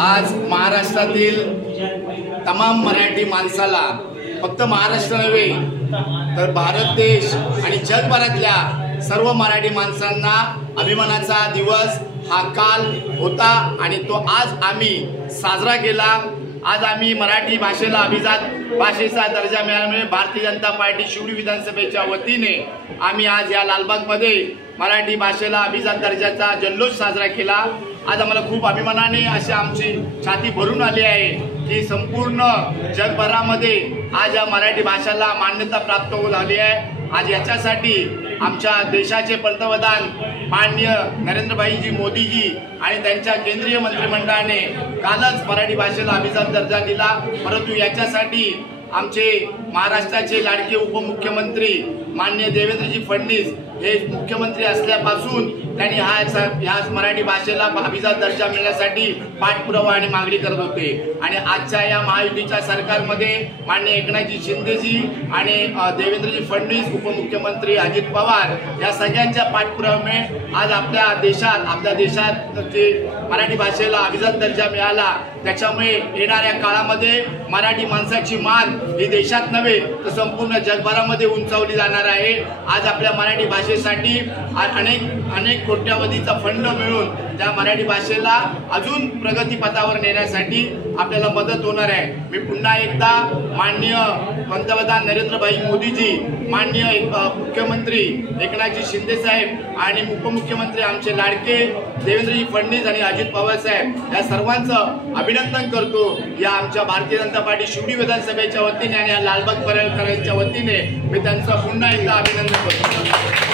आज महाराष्ट्रातील तमाम मराठी माणसाला फक्त महाराष्ट्र नव्हे तर भारत देश आणि जगभरातल्या सर्व मराठी माणसांना अभिमानाचा दिवस हा काल होता आणि तो आज आम्ही साजरा केला। आज आम्ही मराठी भाषेला अभिजात भाषेचा दर्जा मिळाल्यामुळे भारतीय जनता पार्टी शिवडी विधानसभेच्या वतीने आम्ही आज या लालबागमध्ये मराठी भाषेला अभिजात दर्जाचा जल्लोष साजरा केला। आज आम्हाला खूप अभिमानाने अशी आमची छाती भरून आली आहे की संपूर्ण जगभरामध्ये आज या मराठी भाषेला मान्यता प्राप्त होत आली आहे। आज याच्यासाठी आमच्या देशाचे पंतप्रधान माननीय नरेंद्रभाईजी मोदीजी आणि त्यांच्या केंद्रीय मंत्रिमंडळाने कालच मराठी भाषेला अभिजात दर्जा दिला। परंतु याच्यासाठी आमचे महाराष्ट्राचे लाडके उपमुख्यमंत्री माननीय देवेंद्रजी फडणवीस हे मुख्यमंत्री असल्यापासून त्यांनी ह्या मराठी भाषेला अभिजात दर्जा मिळण्यासाठी पाठपुरावा आणि मागणी करत होते आणि आजच्या या महायुतीच्या सरकारमध्ये माननीय एकनाथजी शिंदेजी आणि देवेंद्रजी फडणवीस उपमुख्यमंत्री अजित पवार या सगळ्यांच्या पाठपुराव्यामुळे आज आपल्या देशात जे मराठी भाषेला अभिजात दर्जा मिळाला त्याच्यामुळे येणाऱ्या काळामध्ये मराठी माणसाची मान ही देशात नव्हे तर संपूर्ण जगभरामध्ये उंचावली जाणार आहे। आज आपल्या मराठी भाषेसाठी अनेक कोट्यावधीचा फंड मिळून त्या मराठी भाषेला अजून प्रगतीपथावर नेण्यासाठी आपल्याला मदत होणार आहे। मी पुन्हा एकदा माननीय पंतप्रधान नरेंद्रभाई मोदीजी, माननीय मुख्यमंत्री एकनाथजी शिंदे साहेब आणि उपमुख्यमंत्री आमचे लाडके देवेंद्रजी फडणवीस आणि अजित पवार साहेब या सर्वांचं अभिनंदन करतो। या आमच्या भारतीय जनता पार्टी शिवडी विधानसभेच्या वतीने आणि लालबाग परेलकरांच्या वतीने मी त्यांचं पुन्हा एकदा अभिनंदन करतो।